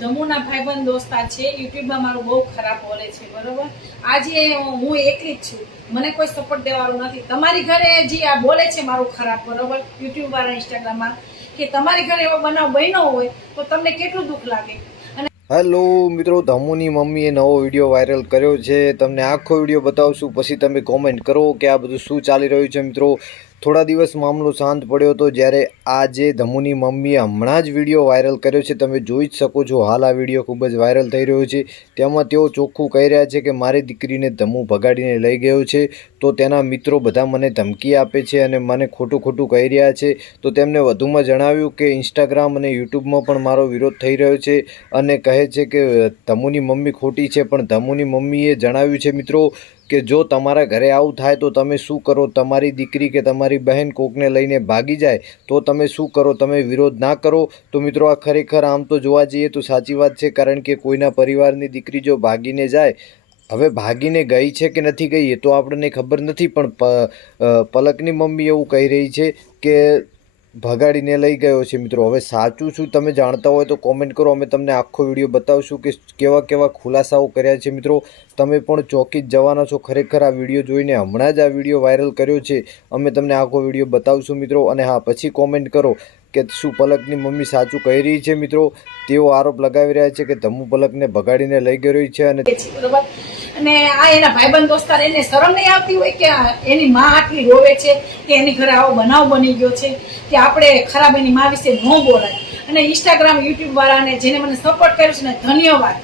ધમુના ભાઈબંધ દોસ્તાર છે, યુટ્યુબમાં મારું બહુ ખરાબ બોલે છે, બરોબર. આજે હું એકલી જ છું, મને કોઈ સપોર્ટ દેવાનું નથી. તમારી ઘરે જે આ બોલે છે મારું ખરાબ, બરોબર, યુટ્યુબ વાળા ઇન્સ્ટાગ્રામમાં, કે તમારી ઘરે એવો બનાવ બન્યો હોય તો તમને કેટલું દુઃખ લાગે. હેલો મિત્રો, ધમુની મમ્મીએ નવો વિડીયો વાયરલ કર્યો છે. તમને આખો વિડીયો બતાવશું, પછી તમે કોમેન્ટ કરો કે આ બધું શું ચાલી રહ્યું છે. મિત્રો, થોડા દિવસ મામલો શાંત પડ્યો હતો, જ્યારે આજે ધમુની મમ્મીએ હમણાં જ વિડીયો વાયરલ કર્યો છે. તમે જોઈ જ શકો છો, હાલ આ વિડીયો ખૂબ જ વાયરલ થઈ રહ્યો છે. તેમાં તેઓ ચોખ્ખું કહી રહ્યા છે કે મારી દીકરીને ધમુ ભગાડીને લઈ ગયો છે, તો તેના મિત્રો બધા મને ધમકી આપે છે અને મને ખોટું કહી રહ્યા છે. તો તેમને વધુમાં જણાવ્યું કે ઇન્સ્ટાગ્રામ અને યુટ્યુબમાં પણ મારો વિરોધ થઈ રહ્યો છે અને કહે છે કે ધમુની મમ્મી ખોટી છે. પણ ધમુની મમ્મીએ જણાવ્યું છે મિત્રો કે જો તમારા ઘરે આવું થાય તો તમે શું કરો? તમારી દીકરી કે તમારી બહેન કોકને લઈને ભાગી જાય તો તમે શું કરો? તમે વિરોધ ના કરો? તો મિત્રો, આ ખરેખર આમ તો જોવા જઈએ તો સાચી વાત છે, કારણ કે કોઈના પરિવારની દીકરી જો ભાગીને જાય, હવે ભાગીને ગઈ છે કે નથી ગઈ એ તો આપણને ખબર નથી, પણ પલકની મમ્મી એવું કહી રહી છે કે ભગાડીને લઈ ગયો છે. મિત્રો, હવે સાચું શું તમે જાણતા હોય તો કોમેન્ટ કરો, અમે તમને આખો વિડીયો બતાવશું કે કેવા ખુલાસાઓ કર્યા છે. મિત્રો, તમે પણ ચોંકી જ જવાના છો ખરેખર આ વિડીયો જોઈને. હમણાં જ આ વિડીયો વાયરલ કર્યો છે, અમે તમને આખો વિડીયો બતાવશું મિત્રો. અને હા, પછી કોમેન્ટ કરો કે શું પલકની મમ્મી સાચું કહી રહી છે. મિત્રો, તેઓ આરોપ લગાવી રહ્યા છે કે ધમુ પલકને ભગાડીને લઈ ગઈ છે. અને બરોબર, અને આ એના ભાઈબંધ દોસ્તાર, એને શરમ નહીં આવતી હોય કે એની માં આટલી રોવે છે કે એની ઘરે આવો બનાવ બની ગયો છે કે આપણે ખરાબ એની માં વિશે ન બોલાય. અને ઇન્સ્ટાગ્રામ યુટ્યુબ વાળાને જેને મને સપોર્ટ કર્યો છે ને, ધન્યવાદ.